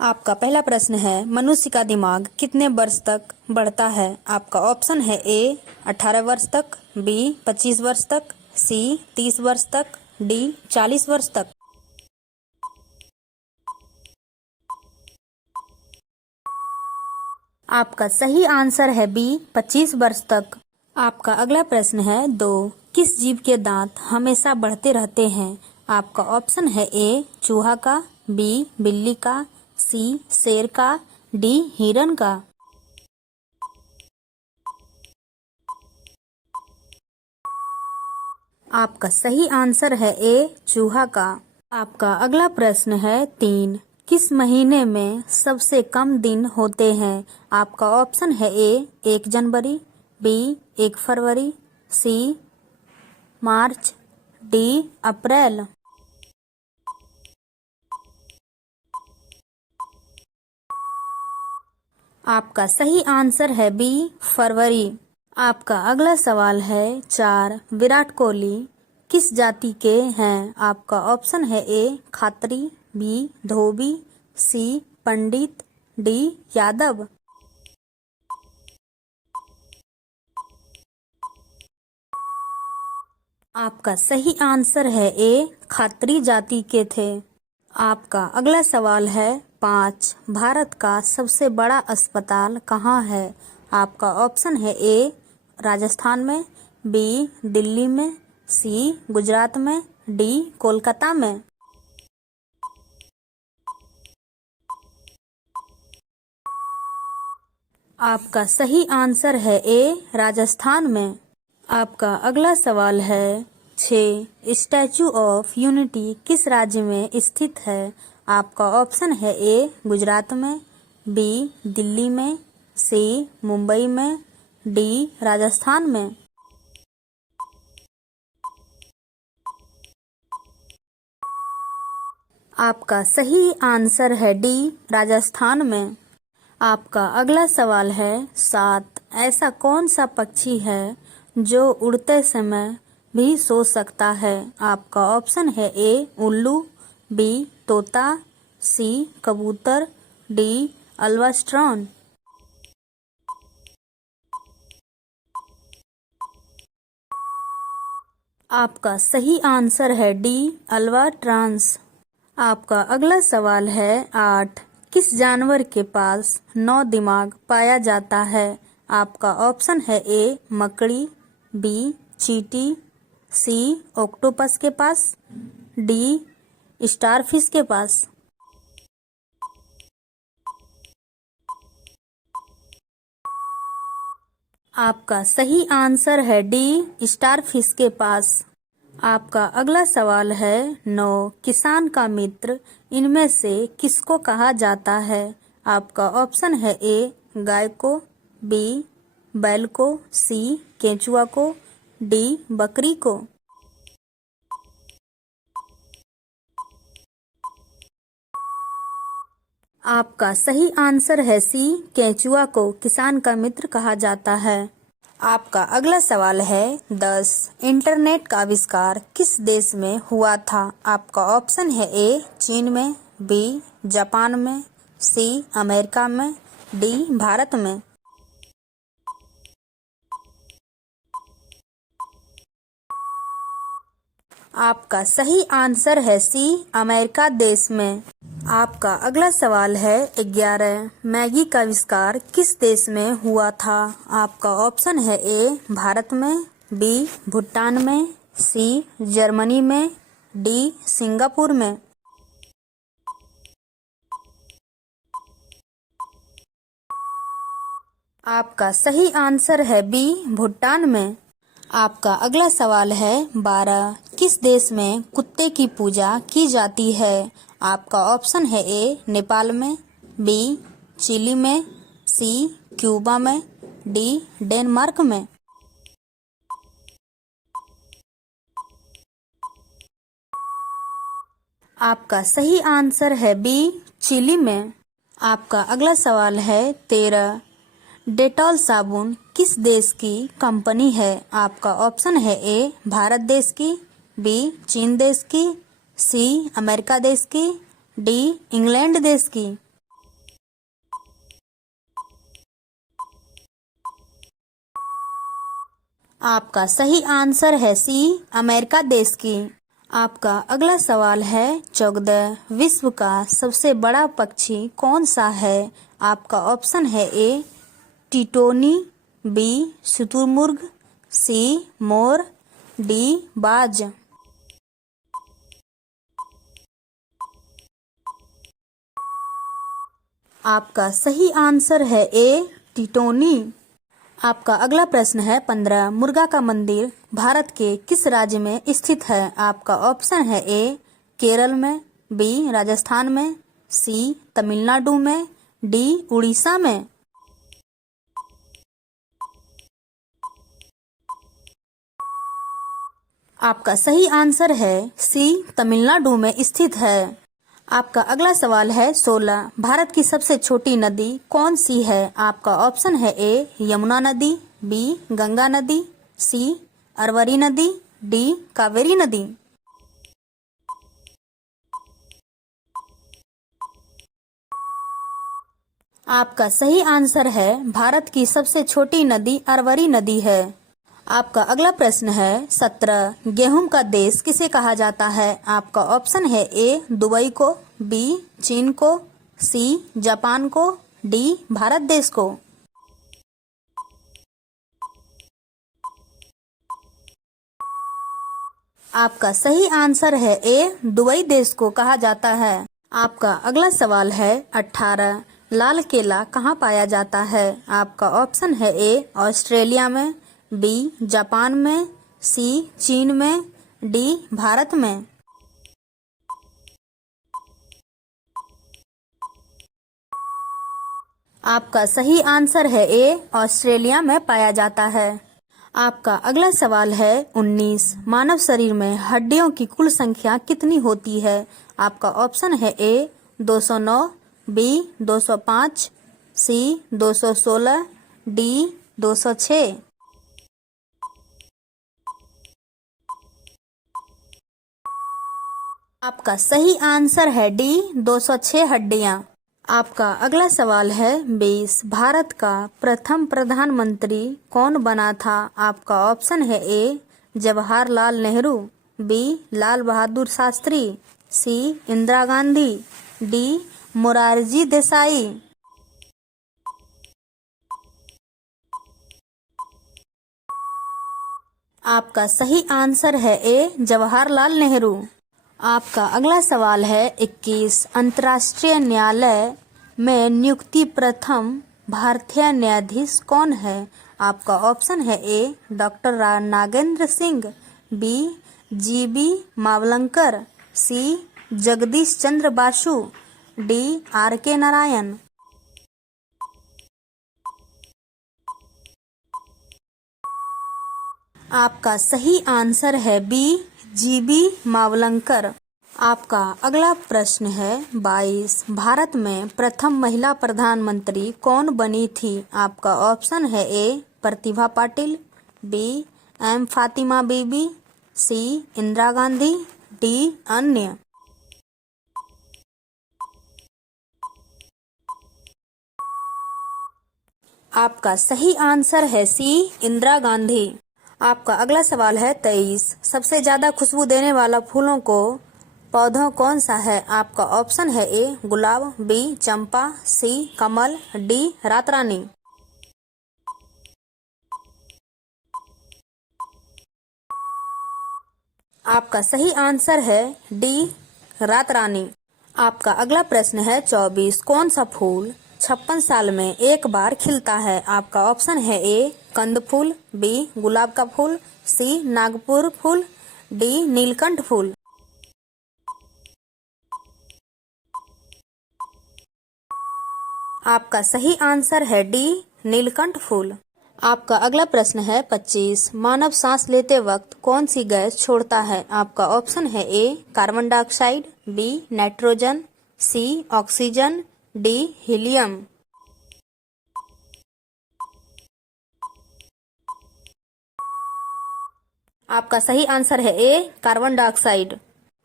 आपका पहला प्रश्न है, मनुष्य का दिमाग कितने वर्ष तक बढ़ता है? आपका ऑप्शन है ए 18 वर्ष तक, बी 25 वर्ष तक, सी 30 वर्ष तक, डी 40 वर्ष तक। आपका सही आंसर है बी 25 वर्ष तक। आपका अगला प्रश्न है, दो किस जीव के दांत हमेशा बढ़ते रहते हैं? आपका ऑप्शन है ए चूहा का, बी बिल्ली का, सी शेर का, डी हिरन का। आपका सही आंसर है ए चूहा का। आपका अगला प्रश्न है, तीन किस महीने में सबसे कम दिन होते हैं? आपका ऑप्शन है ए 1 जनवरी, बी 1 फरवरी, सी मार्च, डी अप्रैल। आपका सही आंसर है बी फरवरी। आपका अगला सवाल है, चार विराट कोहली किस जाति के हैं? आपका ऑप्शन है ए खात्री, बी धोबी, सी पंडित, डी यादव। आपका सही आंसर है ए खात्री जाति के थे। आपका अगला सवाल है, पाँच भारत का सबसे बड़ा अस्पताल कहाँ है? आपका ऑप्शन है ए राजस्थान में, बी दिल्ली में, सी गुजरात में, डी कोलकाता में। आपका सही आंसर है ए राजस्थान में। आपका अगला सवाल है, 6 स्टैचू ऑफ यूनिटी किस राज्य में स्थित है? आपका ऑप्शन है ए गुजरात में, बी दिल्ली में, सी मुंबई में, डी राजस्थान में। आपका सही आंसर है डी राजस्थान में। आपका अगला सवाल है, 7 ऐसा कौन सा पक्षी है जो उड़ते समय भी सो सकता है? आपका ऑप्शन है ए उल्लू, बी तोता, सी कबूतर, डी अल्बाट्रॉन। आपका सही आंसर है डी अल्बाट्रॉन्स। आपका अगला सवाल है, 8 किस जानवर के पास 9 दिमाग पाया जाता है? आपका ऑप्शन है ए मकड़ी, बी चींटी, सी ऑक्टोपस के पास, डी स्टारफिश के पास। आपका सही आंसर है डी स्टारफिश के पास। आपका अगला सवाल है, 9 किसान का मित्र इनमें से किसको कहा जाता है? आपका ऑप्शन है ए गाय को, बी बैल को, सी केंचुआ को, डी बकरी को। आपका सही आंसर है सी केंचुआ को किसान का मित्र कहा जाता है। आपका अगला सवाल है, 10 इंटरनेट का आविष्कार किस देश में हुआ था? आपका ऑप्शन है ए चीन में, बी जापान में, सी अमेरिका में, डी भारत में। आपका सही आंसर है सी अमेरिका देश में। आपका अगला सवाल है, 11 मैगी का आविष्कार किस देश में हुआ था? आपका ऑप्शन है ए भारत में, बी भूटान में, सी जर्मनी में, डी सिंगापुर में। आपका सही आंसर है बी भूटान में। आपका अगला सवाल है, 12 किस देश में कुत्ते की पूजा की जाती है? आपका ऑप्शन है ए नेपाल में, बी चिली में, सी क्यूबा में, डी डेनमार्क में। आपका सही आंसर है बी चिली में। आपका अगला सवाल है, 13 डेटॉल साबुन किस देश की कंपनी है? आपका ऑप्शन है ए भारत देश की, बी चीन देश की, सी अमेरिका देश की, डी इंग्लैंड देश की। आपका सही आंसर है सी, अमेरिका देश की। आपका अगला सवाल है 14, विश्व का सबसे बड़ा पक्षी कौन सा है? आपका ऑप्शन है ए टिटोनी, बी शुतुरमुर्ग, सी मोर, डी बाज। आपका सही आंसर है ए टिटोनी। आपका अगला प्रश्न है 15, मुर्गा का मंदिर भारत के किस राज्य में स्थित है? आपका ऑप्शन है ए केरल में, बी राजस्थान में, सी तमिलनाडु में, डी उड़ीसा में। आपका सही आंसर है सी, तमिलनाडु में स्थित है। आपका अगला सवाल है 16, भारत की सबसे छोटी नदी कौन सी है? आपका ऑप्शन है ए यमुना नदी, बी गंगा नदी, सी अरवरी नदी, डी कावेरी नदी। आपका सही आंसर है भारत की सबसे छोटी नदी अरवरी नदी है। आपका अगला प्रश्न है 17, गेहूं का देश किसे कहा जाता है? आपका ऑप्शन है ए दुबई को, बी चीन को, सी जापान को, डी भारत देश को। आपका सही आंसर है ए दुबई देश को कहा जाता है। आपका अगला सवाल है 18, लाल केला कहाँ पाया जाता है? आपका ऑप्शन है ए ऑस्ट्रेलिया में, बी जापान में, सी चीन में, डी भारत में। आपका सही आंसर है ए ऑस्ट्रेलिया में पाया जाता है। आपका अगला सवाल है 19, मानव शरीर में हड्डियों की कुल संख्या कितनी होती है? आपका ऑप्शन है ए 209, बी 205, सी 216, डी 206। आपका सही आंसर है डी 206 हड्डियां। आपका अगला सवाल है 20, भारत का प्रथम प्रधानमंत्री कौन बना था? आपका ऑप्शन है ए जवाहरलाल नेहरू, बी लाल बहादुर शास्त्री, सी इंदिरा गांधी, डी मोरारजी देसाई। आपका सही आंसर है ए जवाहरलाल नेहरू। आपका अगला सवाल है 21, अंतर्राष्ट्रीय न्यायालय में नियुक्ति प्रथम भारतीय न्यायाधीश कौन है? आपका ऑप्शन है A doctor Nagendra Singh, B GB Mavalankar, C Jagdish Chandra Basu, D R K Narayan. आपका सही आंसर है बी जीबी मावलंकर। आपका अगला प्रश्न है 22, भारत में प्रथम महिला प्रधानमंत्री कौन बनी थी? आपका ऑप्शन है ए प्रतिभा पाटिल, बी एम फातिमा बीबी, सी इंदिरा गांधी, डी अन्य। आपका सही आंसर है सी इंदिरा गांधी। आपका अगला सवाल है 23, सबसे ज्यादा खुशबू देने वाला फूलों को पौधों कौन सा है? आपका ऑप्शन है ए गुलाब, बी चंपा, सी कमल, डी रात रानी। आपका सही आंसर है डी रात रानी। आपका अगला प्रश्न है 24, कौन सा फूल 56 साल में एक बार खिलता है? आपका ऑप्शन है ए कंद फूल, बी गुलाब का फूल, सी नागपुर फूल, डी नीलकंठ फूल। आपका सही आंसर है डी नीलकंठ फूल। आपका अगला प्रश्न है 25, मानव सांस लेते वक्त कौन सी गैस छोड़ता है? आपका ऑप्शन है ए कार्बन डाइऑक्साइड, बी नाइट्रोजन, सी ऑक्सीजन, डी हीलियम। आपका सही आंसर है ए कार्बन डाइऑक्साइड।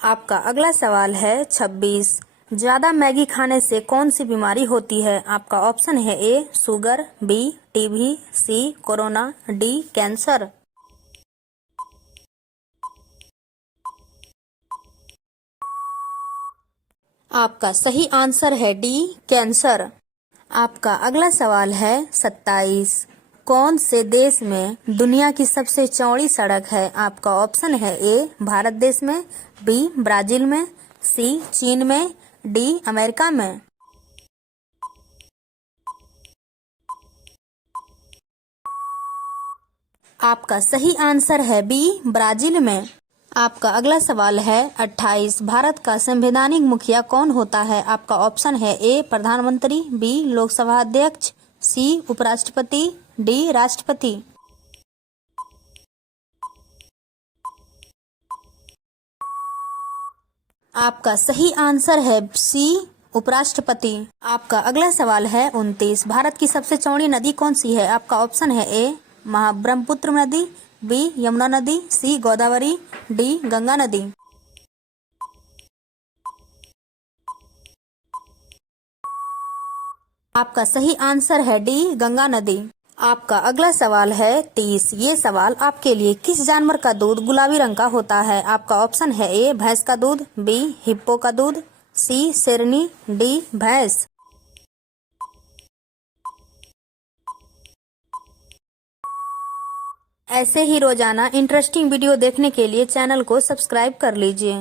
आपका अगला सवाल है 26, ज्यादा मैगी खाने से कौन सी बीमारी होती है? आपका ऑप्शन है A sugar, B TB, C corona, D cancer. आपका सही आंसर है डी, कैंसर। आपका अगला सवाल है 27। कौन से देश में दुनिया की सबसे चौड़ी सड़क है? आपका ऑप्शन है ए भारत देश में, बी ब्राजील में, सी चीन में, डी अमेरिका में। आपका सही आंसर है बी ब्राजील में। आपका अगला सवाल है 28। भारत का संवैधानिक मुखिया कौन होता है? आपका ऑप्शन है ए प्रधानमंत्री, बी लोकसभा अध्यक्ष, सी उपराष्ट्रपति, डी राष्ट्रपति। आपका सही आंसर है सी उपराष्ट्रपति। आपका अगला सवाल है 29। भारत की सबसे चौड़ी नदी कौन सी है? आपका ऑप्शन है ए ब्रह्मपुत्र नदी, बी यमुना नदी, सी गोदावरी, डी गंगा नदी। आपका सही आंसर है डी गंगा नदी। आपका अगला सवाल है 30। ये सवाल आपके लिए, किस जानवर का दूध गुलाबी रंग का होता है? आपका ऑप्शन है ए भैंस का दूध, बी हिप्पो का दूध, सी शेरनी, डी भैंस। ऐसे ही रोजाना इंटरेस्टिंग वीडियो देखने के लिए चैनल को सब्सक्राइब कर लीजिए।